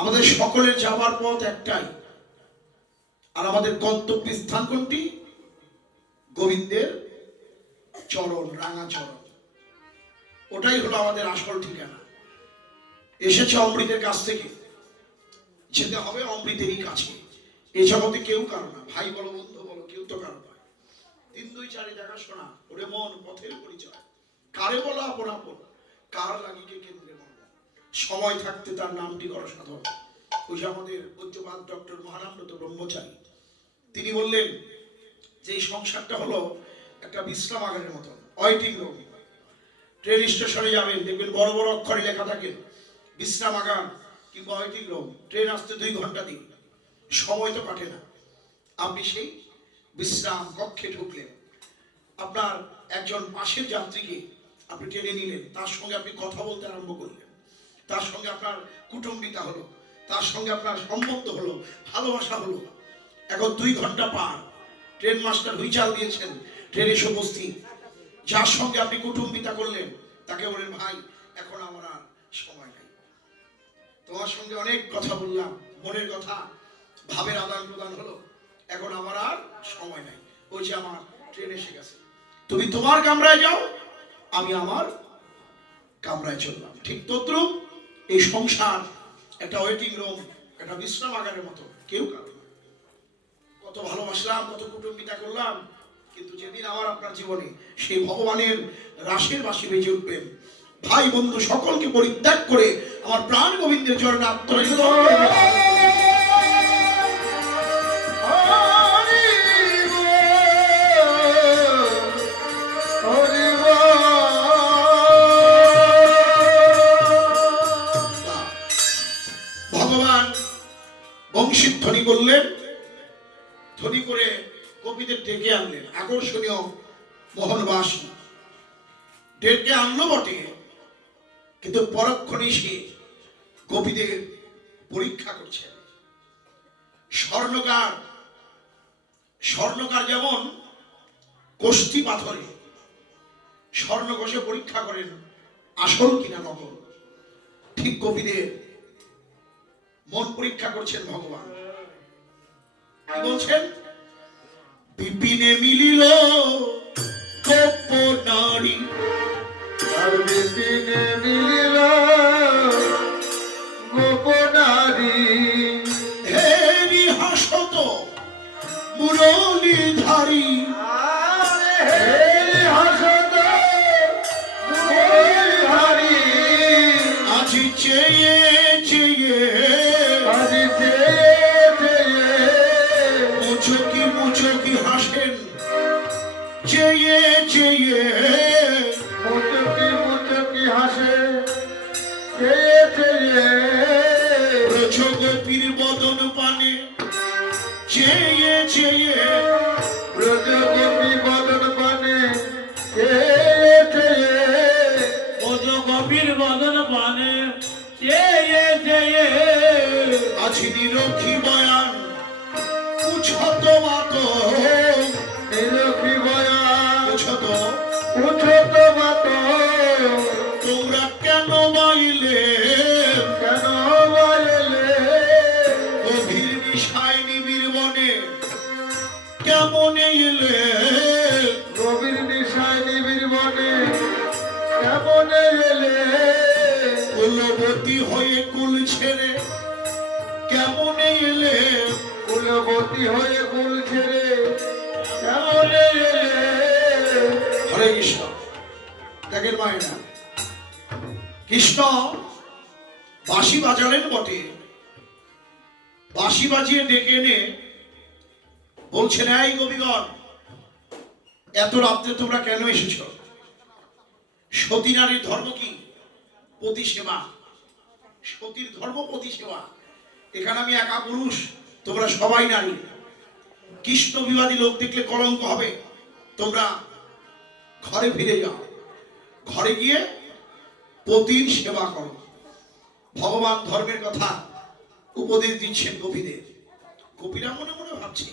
আমাদের সকলের যাওয়ার পথ একটাই, আর আমাদের গন্তব্য স্থান কোনটি? গোবিন্দের চরণ, রাঙা চরণ। ওটাই হলো আমাদের আসল ঠিকানা। এসেছে অমৃতের কাছ থেকে, যেতে হবে অমৃতেরই কাছে। এই জগতে কেউ কারো না, ভাই বলো বন্ধু বলো, কেউ তো কারো নয়। 3 2 4 দেখাশোনা ওরে মন পথের পরিচয়, কারে বলো আপন আপন, কার লাগিকে কেন্দ্রে মন। সময় থাকতে তার নামটি করো সাধন। ওই যে আমাদের পূজ্যপাদ ডক্টর মহানামব্রত ব্রহ্মচারী, তিনি বললেন যে এই সংসারটা হলো একটা বিশ্রামাগারের মতন, ওয়েটিং রুম। ট্রেন স্টেশনে যাবেন, দেখবেন বড় বড় অক্ষরে লেখা থাকে বিশ্রামাগার কিংবা ওয়েটিং রুম। ট্রেন আসতে 2 ঘন্টা দিন, সময় তো কাটে না। আপনি সেই বিশ্রাম কক্ষে ঢুকলেন, আপনার একজন পাশের যাত্রীকে আপনি টেনে নিলেন, তার সঙ্গে আপনি কথা বলতে আরম্ভ করলেন, তার সঙ্গে আপনার কুটুম্বিতা হলো, তার সঙ্গে আপনার সম্বন্ধ হলো, ভালোবাসা হলো। এখন 2 ঘন্টা পার, ট্রেন মাস্টার হুইচাল দিয়েছেন, ট্রেন এসে উপস্থিত। যার সঙ্গে আপনি কুটুম্বিতা করলেন তাকে বলেন, ভাই এখন আমার আর সময় নেই, তোমার সঙ্গে অনেক কথা বললাম, মনের কথা ভাবের আদান প্রদান হলো, এখন আমার আর সময় নাই। ওই যে আমার ট্রেন এসে গেছে, তুমি তোমার কামরায় যাও, আমি আমার কামরায় চললাম। ঠিক তদ্রুপ এই সংসার একটা ওয়েটিং রুম, একটা বিশ্রামাগারের মতো, কেউ কারো না। কত ভালোবাসলাম, কত কুটুম্বিতা করলাম, কিন্তু যেদিন আমার আপনার জীবনে সেই ভগবানের রাসের বাঁশি বেজে উঠবেন, ভাই বন্ধু সকলকে পরিত্যাগ করে আমার প্রাণ গোবিন্দের চরণে আত্মনিবেদন ভগবান বংশীর ধ্বনি করলেন, ধ্বনি করে গোপীদের ডেকে আনলেন। আকর্ষণীয় মোহনবাসী ডেকে আনলো বটে, কিন্তু পরক্ষণে সে গোপীদের পরীক্ষা করছেন। স্বর্ণকার, স্বর্ণকার যেমন কোষ্ঠী পাথরে স্বর্ণ ঘষে পরীক্ষা করেন আসল কিনা নকল, ঠিক গোপীদের মন পরীক্ষা করছেন ভগবান। কি বলছেন? বিপিনে মিলিল গোপ নারী, আর বিপিনে মিলিল গোপ নারী, হেরি হাসত মুরলীধারী, হেরি হাসত মুরলীধারী, আজি চেয়ে চেয়ে, আজি চেয়ে চেয়ে, মুচকি মুচকি হাসেন, চেয়ে চেয়ে, মুচকি মুচকি হাসে, চেয়ে চেয়ে, ব্রজগোপীর বদন পানে চেয়ে চেয়ে, ব্রজগোপী বদন পানে চেয়ে চেয়ে, ব্রজগোপীর বদন পানে চেয়ে চেয়ে, আজি নিরক্ষী বয়ান উচ্ছত মাত, নিরক্ষী বয়ান উচ্ছত উচ্ছত মাত, তোমরা কেন বাইলে, কেন বলে গভীর নিশায় নিবিড় বনে কেমন এলে, গভীর নিশায় নিবিড় বনে কেমন এলে, কুলবতী হয়ে কুল ছেড়ে কেমন এলে, কুলবতী হয়ে কুল ছেড়ে কেমন এলে। হরে কৃষ্ণ। দেখেন মায়েরা, কৃষ্ণ বাঁশি বাজালেন বটে, বাঁশি বাজিয়ে ডেকে এনে বলছেন, এই গোপীগণ, এত রাত্রে তোমরা কেন এসেছ? সতী নারীর ধর্ম কি? পতি সেবা। সতীর ধর্ম পতি সেবা। এখানে আমি একা পুরুষ, তোমরা সবাই নারী। কৃষ্ণ বিবাদী লোক দেখলে কলঙ্ক হবে, তোমরা ঘরে ফিরে যাও, ঘরে গিয়ে পতির সেবা করো। ভগবান ধর্মের কথা উপদেশ দিচ্ছেন গোপীদের। গোপীরা মনে মনে ভাবছে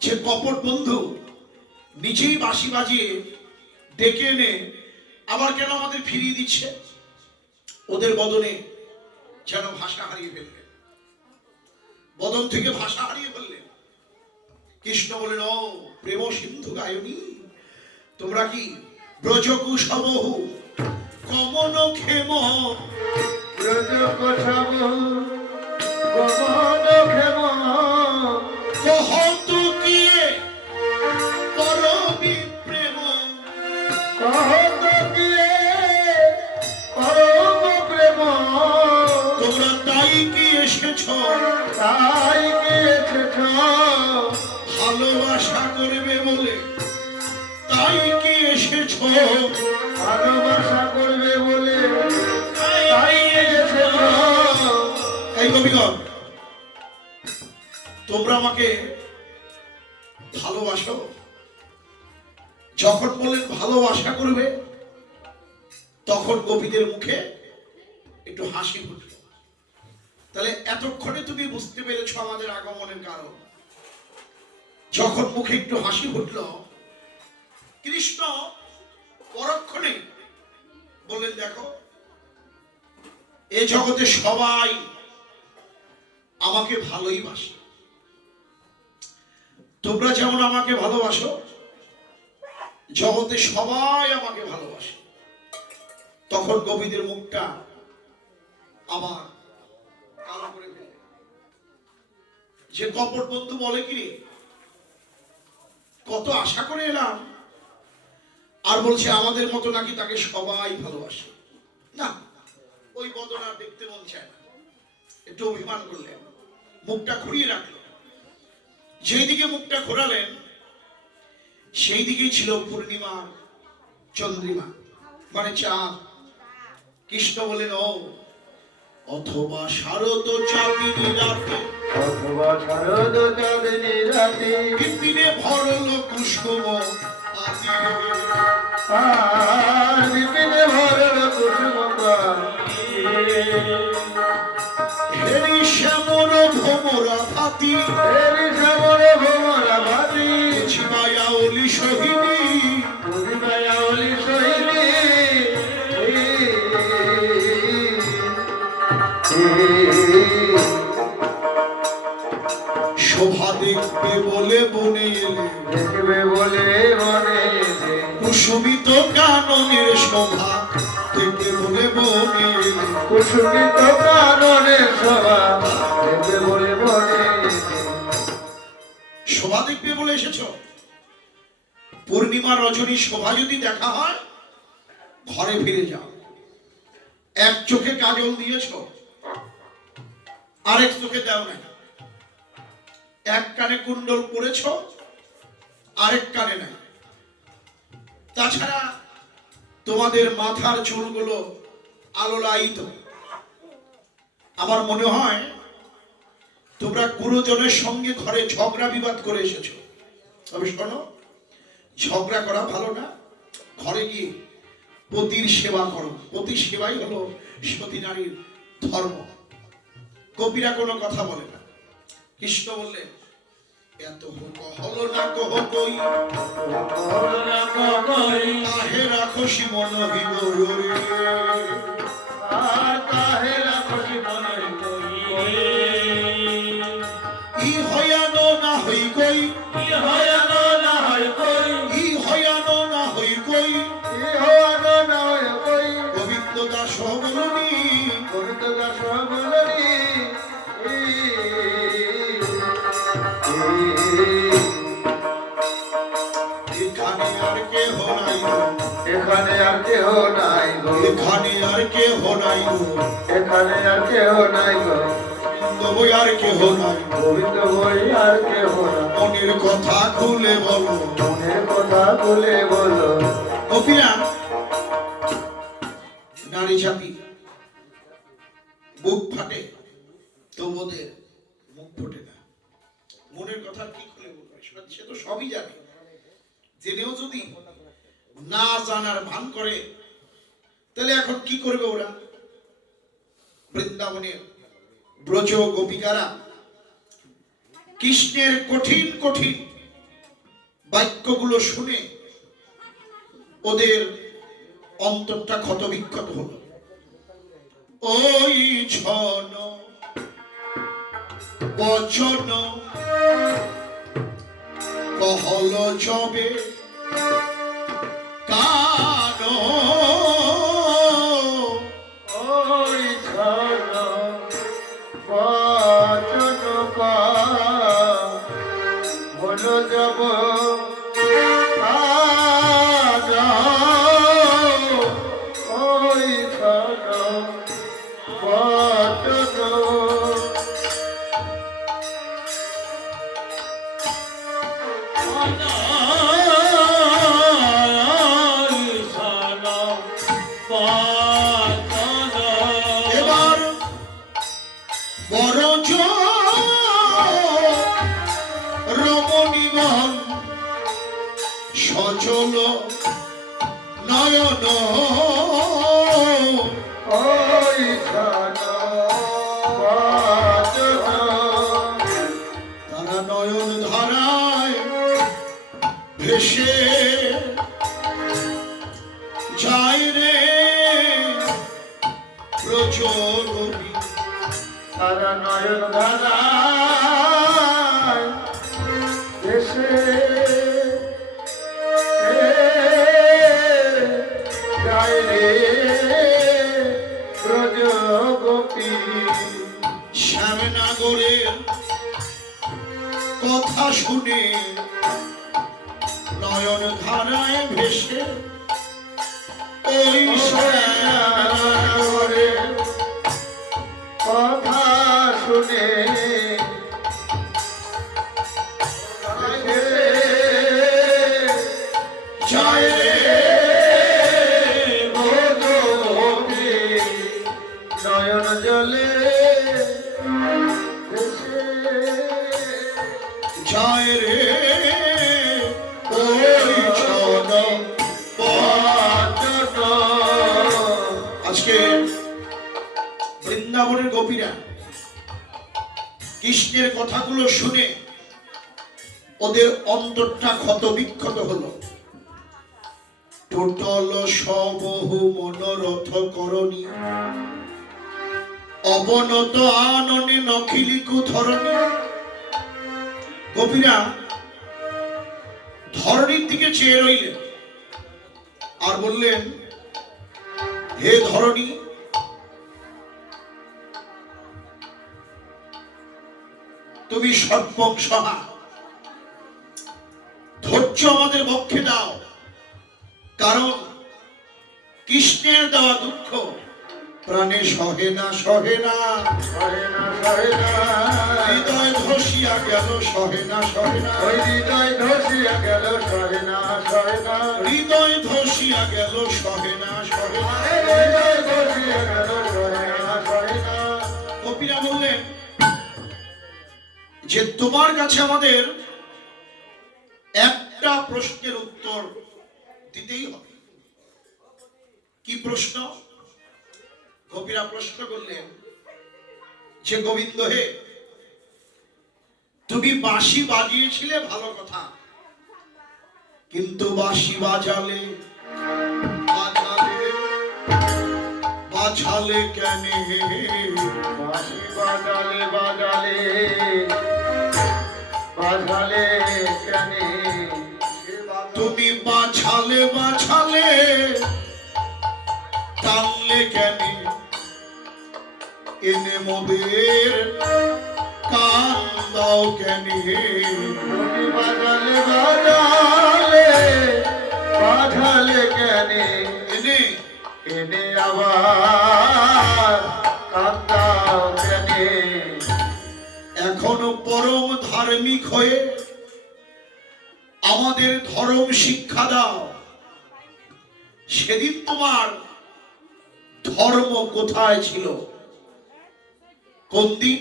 যে কপট বন্ধু নিজেই বাঁশি বাজিয়ে ডেকে এনে আবার কেন আমাদের ফিরিয়ে দিচ্ছে। ওদের বদনে যেন ভাষা হারিয়ে ফেললেন, বদন থেকে ভাষা হারিয়ে ফেললেন। কৃষ্ণ বলেন, ও প্রেম সিন্ধু গায়নী, তোমরা কি ব্রজকুশবহু কমন ক্ষেম ব্রজ কোশব গমন ক্ষেম কহত কিয়ে করবি প্রেম। কহত কিয়ে পরম প্রেম তোমরা তাই কি এসেছ তাই কি এসেছ ভালোবাসা করবে বলে, তাই কি এসেছ ভালোবাসা করবে বলে তাই এসেছ। এই কবিগণ, তোমরা আমাকে ভালোবাসো? যখন বলেন ভালোবাসা করবে, তখন গোপীদের মুখে একটু হাসি ফুটল। তাহলে এতক্ষণে তুমি বুঝতে পেরেছ আমাদের আগমনের কারণ। যখন মুখে একটু হাসি ফুটল, কৃষ্ণ পরক্ষণে বললেন, দেখো এ জগতে সবাই আমাকে ভালোই বাসে, তোমরা যেমন আমাকে ভালোবাসো, জগতে সবাই আমাকে ভালোবাসে। তখন গোপীদের মুখটা আবার কালো করে ফেলবে। যে কপট বন্ধু বলে, কি রে, কত আশা করে এলাম, আর বলছে আমাদের মতো নাকি তাকে সবাই ভালোবাসে। না, ওই বদন আর দেখতে মন চায় না। একটু অভিমান করলেন, মুখটা ঘুরিয়ে রাখলো। যেই দিকে মুখটা ঘোরালেন, সেই দিকেই ছিল পূর্ণিমা চন্দ্রিমা, মানে চাঁদ। কৃষ্ণ বলেন, ও অথবা শারদ চাঁদিনী রাতে, অথবা শারদ চাঁদিনী রাতে বিপিনে ভরল কুসুম আদি। আর বিপিনে ভরল কুসুম হেরি শ্যামর ভোমরা ভাতি, এরি শ্যামল ভোমরা ভাতি ছিমায়া অলি সোহিনী। বুঝিবায়া অলি সহিনী শোভা দেখবে বলে বনে এলে, দেখবে বলে মনে এলে কুসুমিত কাননের শোভা দেখবে বলে বনে এলে। কুসুমিত কাননে সভা দেখবে বলে মনে এলে। শোভা দেখবে বলে এসেছ? পূর্ণিমা রজনী শোভা যদি দেখা হয়, ঘরে ফিরে যাও। এক চোখে কাজল দিয়েছ, আরেক চোখে দাও না। এক কানে কুণ্ডল পরেছ, আরেক কানে নাই। তাছাড়া তোমাদের মাথার চুলগুলো আলোলায়িত। আমার মনে হয় তোমরা গুরুজনের সঙ্গে ঘরে ঝগড়া বিবাদ করে এসেছো। তবে শোনো, ঝগড়া করা ভালো না। ঘরে গিয়ে পতির সেবা করো। পতির সেবাই হলো সতী নারীর ধর্ম। কবিরা কোনো কথা বলে না। কৃষ্ণ বললেন, এত হলো না কহ কই, কাহে রাখসি মন হৃদয়ে। আর কাহে রাখসি মনে ই হয়ানো না হই কই, ই হয়ানো না হই কই। গোবিন্দ দাস বলনি, এখানে আর কেহ নাই গো, এখানে আর কেহ নাই গো, এখানে আর কেহ নাই গো, এখানে আর কেহ নাই গো, গোবিন্দ বই আর কেহ নাই। গোবিন্দ বই আর কেহ নাই। মনের কথা খুলে বলো, মনের কথা বলে বলো। গোপীরা নারী জাতি বুক ফাটে, তোমাদের মুখ ফোটে না। মনের কথা কি খুলে বলবে? সে তো সবই জানে। জেনেও যদি না জানার ভান করে, তাহলে এখন কি করবে ওরা? বৃন্দাবনের ব্রজ গোপিকারা কৃষ্ণের কঠিন কঠিন বাক্যগুলো শুনে ওদের অন্তরটা ক্ষতবিক্ষত হলো। ওই ছন বচন কহল যবে কান ওই ছল বচন হলো যাব ওই ছল বচন এবার বরজ রমণীগণ সচল নয়ন ওই ছল বচন তারা নয়ন ধারায় ভেসে যায় রে প্রচলনী তারা নয়ন ধারায় দেশে যায় রে ব্রজ গোপী শ্যামনগরের কথা শুনে নয়ন ধারায় ভেসে ওই শ্যামনগরে কথা শুনে যায় রে ব্রজ গোপী নয়ন জলে দেশে যায় রে ওই ছন আজকে বৃন্দাবনের গোপীরা কৃষ্ণের কথাগুলো শুনে ওদের অন্তরটা ক্ষত বিক্ষত হলো। টোটল সবহু মনোরথ করণী অবনত আননে নখিলিকু ধরণী। গোপীরা ধরণীর দিকে চেয়ে রইলেন আর বললেন, হে ধরণী, তুমি সর্বংসহা, ধৈর্য আমাদের পক্ষে দাও, কারণ কৃষ্ণের দেওয়া দুঃখ প্রাণে সহে না সহে না, সহে না সহে না হৃদয় ধসিয়া গেল সহে না সহে না, ওই হৃদয় ধসিয়া গেল সহে না সহে না হৃদয় ধসিয়া গেল সহে না সহে না। হৃদয় ধসিয়া গেল সহে না সহে না। গোপীরা বললেন যে তোমার কাছে আমাদের একটা প্রশ্নের উত্তর দিতেই হবে। কি প্রশ্ন? গোপীরা প্রশ্ন করলেন যে গোবিন্দ হে, তুমি বাঁশি বাজিয়েছিলে ভালো কথা, কিন্তু বাঁশি বাজালে বাজালে বাজালে কেন? বাঁশি বাজালে বাজালে বাজালে কেনে তুমি বাছালে বাছালে টানলে কেন? এনে মোদের কান দাও কেন? তুমি বাজালে বাজালে বাজালে কেনে এনে এনে আবার কান্দাও কেনে এখনো পরম ধার্মিক হয়ে আমাদের ধর্ম শিক্ষা দাও। সেদিন তোমার ধর্ম কোথায় ছিল? কোন দিন?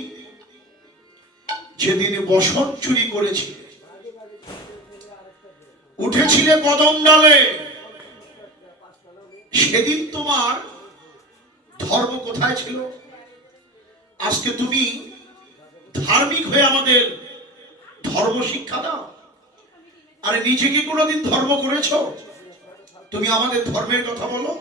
যেদিন বসন চুরি করেছিলে, উঠেছিলে কদম ডালে, সেদিন তোমার ধর্ম কোথায় ছিল? আজকে তুমি ধার্মিক হয়ে আমাদের ধর্ম শিক্ষা দাও। আরে নিজে কি কোনোদিন ধর্ম করেছো? তুমি আমাদের ধর্মের কথা বলো।